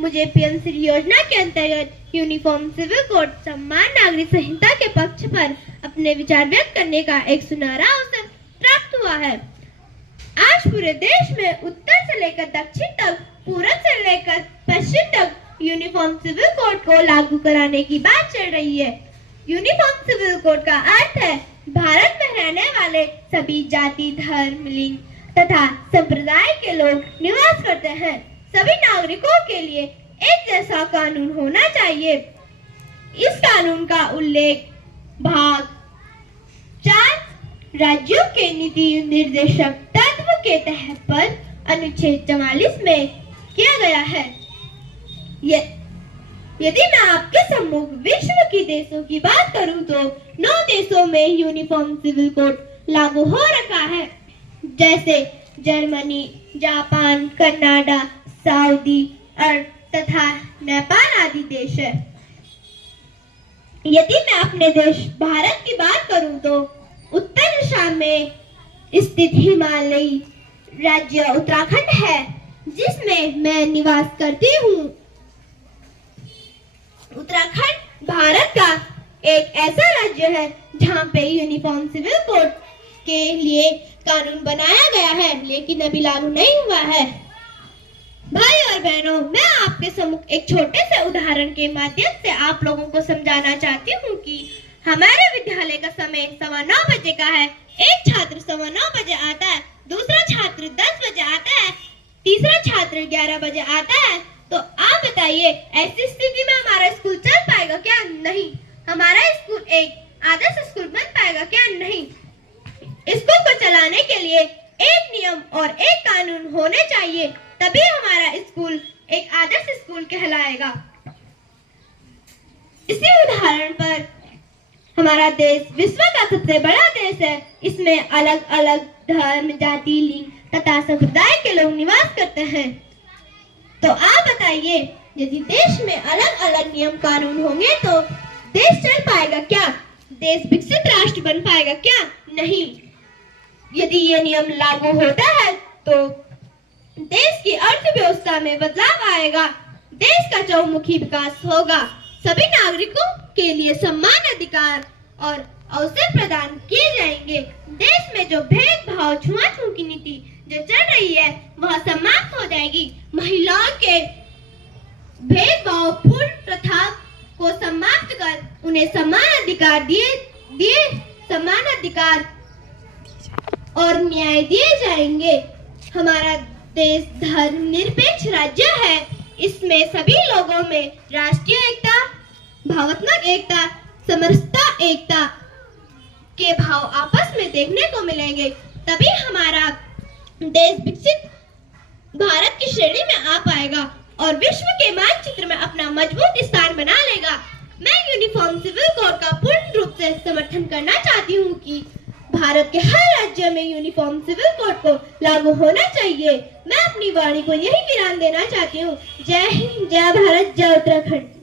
मुझे पीएम श्री योजना के अंतर्गत यूनिफॉर्म सिविल कोड सम्मान नागरिक संहिता के पक्ष पर अपने विचार व्यक्त करने का एक सुनहरा अवसर प्राप्त हुआ है। आज पूरे देश में उत्तर से लेकर दक्षिण तक, पूरब से लेकर पश्चिम तक यूनिफॉर्म सिविल कोड को लागू कराने की बात चल रही है। यूनिफॉर्म सिविल कोड का अर्थ है भारत में रहने वाले सभी जाति, धर्म, लिंग तथा संप्रदाय के लोग निवास करते हैं। सभी नागरिकों के लिए एक जैसा कानून होना चाहिए। इस कानून का उल्लेख भाग 4 राज्यों के नीति निर्देशक तत्व के तहत पर अनुच्छेद 44 में किया गया है। यदि मैं आपके सम्मुख विश्व के देशों की बात करूं तो 9 देशों में यूनिफॉर्म सिविल कोड लागू हो रखा है, जैसे जर्मनी, जापान, कनाडा, सऊदी अरब तथा नेपाल आदि देश है। यदि मैं अपने देश भारत की बात करूं तो उत्तर दिशा में स्थित हिमालयी राज्य उत्तराखंड है, जिसमें मैं निवास करती हूँ। उत्तराखंड भारत का एक ऐसा राज्य है जहाँ पे यूनिफॉर्म सिविल कोड के लिए कानून बनाया गया है, लेकिन अभी लागू नहीं हुआ है। भाई और बहनों, मैं आपके सम्मुख एक छोटे से उदाहरण के माध्यम से आप लोगों को समझाना चाहती हूँ कि हमारे विद्यालय का समय 9:15 बजे का है। एक छात्र 9:15 बजे आता है, दूसरा छात्र 10 बजे आता है, तीसरा छात्र 11 बजे आता है। तो आप बताइए, ऐसी स्थिति में हमारा स्कूल चल पाएगा क्या? नहीं। हमारा स्कूल एक आदर्श स्कूल बन पाएगा क्या? नहीं। स्कूल को चलाने के लिए एक नियम और एक कानून होने चाहिए, तभी हमारा स्कूल एक आदर्श स्कूल कहलाएगा। इसी उदाहरण पर हमारा देश विश्व का सबसे बड़ा देश है। इसमें अलग अलग धर्म, जाति, लिंग तथा संप्रदाय के लोग निवास करते हैं। तो आप बताइए, यदि देश में अलग अलग नियम कानून होंगे तो देश चल पाएगा क्या? देश विकसित राष्ट्र बन पाएगा क्या? नहीं। यदि ये नियम लागू होता है तो देश की अर्थव्यवस्था में बदलाव आएगा, देश का चहुमुखी विकास होगा, सभी नागरिकों के लिए समान अधिकार और अवसर प्रदान किए जाएंगे। देश में जो भेदभाव, छुआछूत की नीति जो चल रही है वह समाप्त हो जाएगी। महिलाओं के भेदभाव पूर्ण प्रथा को समाप्त कर उन्हें समान अधिकार दिए समान अधिकार और न्याय दिए जाएंगे। हमारा देश धर्मनिरपेक्ष राज्य है। इसमें सभी लोगों में राष्ट्रीय एकता, भावनात्मक एकता, समरसता एकता के भाव आपस में देखने को मिलेंगे, तभी हमारा देश विकसित भारत की श्रेणी में आ पाएगा और विश्व के मानचित्र में अपना मजबूत स्थान बना लेगा। मैं यूनिफॉर्म सिविल कोड का पूर्ण रूप से समर्थन करना चाहती हूँ कि भारत के हर राज्य में यूनिफॉर्म सिविल कोड को लागू होना चाहिए। मैं अपनी वाणी को यही विराम देना चाहती हूँ। जय हिंद, जय भारत, जय उत्तराखंड।